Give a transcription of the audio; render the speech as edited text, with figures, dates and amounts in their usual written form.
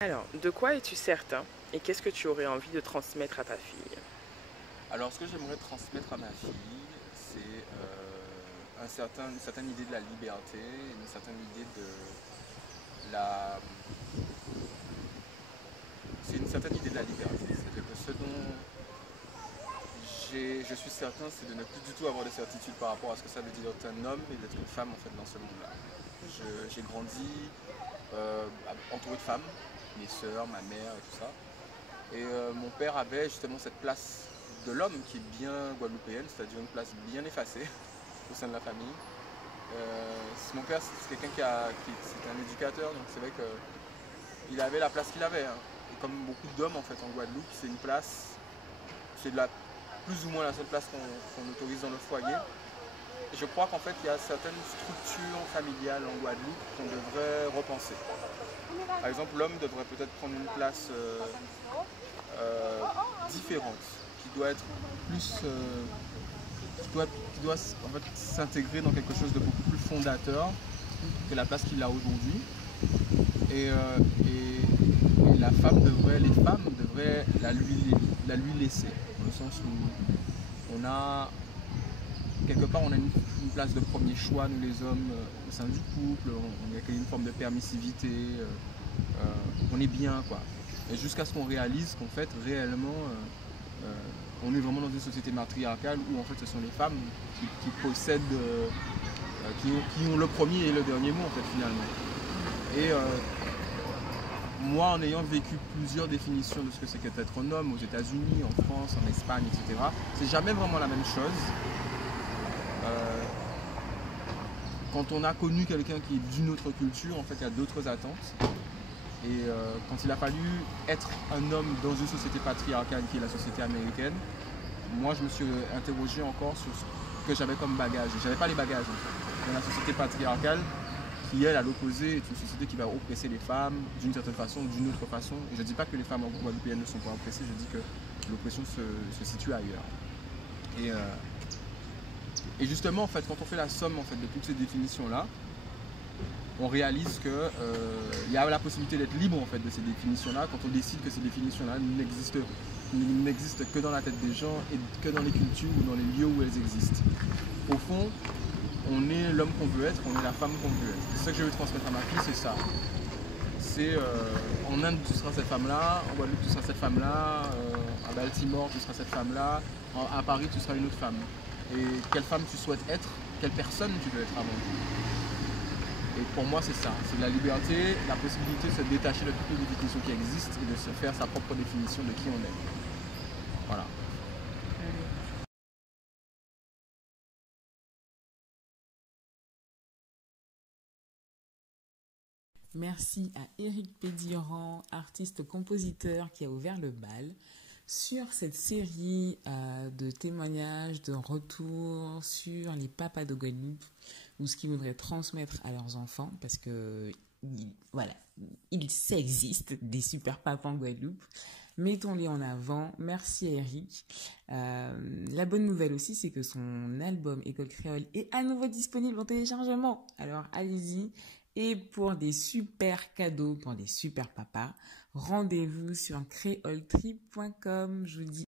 Alors, de quoi es-tu certain et qu'est-ce que tu aurais envie de transmettre à ta fille? Alors, ce que j'aimerais transmettre à ma fille, c'est une certaine idée de la liberté, une certaine idée de la, c'est une certaine idée de la liberté. C'est-à-dire que ce dont je suis certain, c'est de ne plus du tout avoir de certitude par rapport à ce que ça veut dire d'être un homme et d'être une femme en fait dans ce monde-là. J'ai grandi entouré de femmes, mes sœurs, ma mère et tout ça. Et mon père avait justement cette place de l'homme qui est bien guadeloupéenne, c'est-à-dire une place bien effacée au sein de la famille. Mon père, c'est quelqu'un c'était un éducateur, donc c'est vrai qu'il avait la place qu'il avait, hein. Et comme beaucoup d'hommes en fait en Guadeloupe, c'est une place, c'est plus ou moins la seule place qu'on autorise dans le foyer. Et je crois qu'en fait, il y a certaines structures familiales en Guadeloupe qu'on devrait repenser. Par exemple, l'homme devrait peut-être prendre une place euh, différente, qui doit être plus, qui doit en fait s'intégrer dans quelque chose de beaucoup plus fondateur que la place qu'il a aujourd'hui. Et, euh, et, et les femmes devraient la lui laisser, dans le sens où quelque part on a une place de premier choix, nous les hommes, au sein du couple, on a une forme de permissivité, on est bien quoi. Et jusqu'à ce qu'on réalise qu'en fait réellement on est vraiment dans une société matriarcale où en fait ce sont les femmes qui possèdent, qui ont le premier et le dernier mot en fait finalement. Et moi en ayant vécu plusieurs définitions de ce que c'est qu'être un homme aux États-Unis, en France, en Espagne, etc., c'est jamais vraiment la même chose. Euh, Quand on a connu quelqu'un qui est d'une autre culture, en fait il y a d'autres attentes. Et quand il a fallu être un homme dans une société patriarcale qui est la société américaine, moi je me suis interrogé encore sur ce que j'avais comme bagage. J'avais pas les bagages en fait. Dans la société patriarcale, qui elle à l'opposé est une société qui va oppresser les femmes d'une certaine façon ou d'une autre façon. Et je ne dis pas que les femmes guadeloupéennes ne sont pas oppressées, je dis que l'oppression se situe ailleurs. Et, euh, et justement en fait quand on fait la somme en fait de toutes ces définitions là, on réalise que y a la possibilité d'être libre en fait de ces définitions-là quand on décide que ces définitions-là n'existent que dans la tête des gens et que dans les cultures ou dans les lieux où elles existent. Au fond, on est l'homme qu'on veut être, on est la femme qu'on veut être. C'est ça que je veux transmettre à ma fille, c'est ça. C'est en Inde tu seras cette femme-là, en Guadeloupe tu seras cette femme-là, à Baltimore tu seras cette femme-là, à Paris tu seras une autre femme. Et quelle femme tu souhaites être, quelle personne tu veux être avant. Et pour moi, c'est ça. C'est la liberté, la possibilité de se détacher de toutes les définitions qui existent et de se faire sa propre définition de qui on est. Voilà. Merci à Éric Pédiran, artiste-compositeur qui a ouvert le bal sur cette série de témoignages, de retours sur les papas de Guadeloupe ou ce qu'ils voudraient transmettre à leurs enfants parce que voilà, il existe des super papas en Guadeloupe. Mettons-les en avant. Merci à Eric. La bonne nouvelle aussi, c'est que son album École Créole est à nouveau disponible en téléchargement. Alors allez-y. Et pour des super cadeaux, pour des super papas, rendez-vous sur créoltrip.com. Je vous dis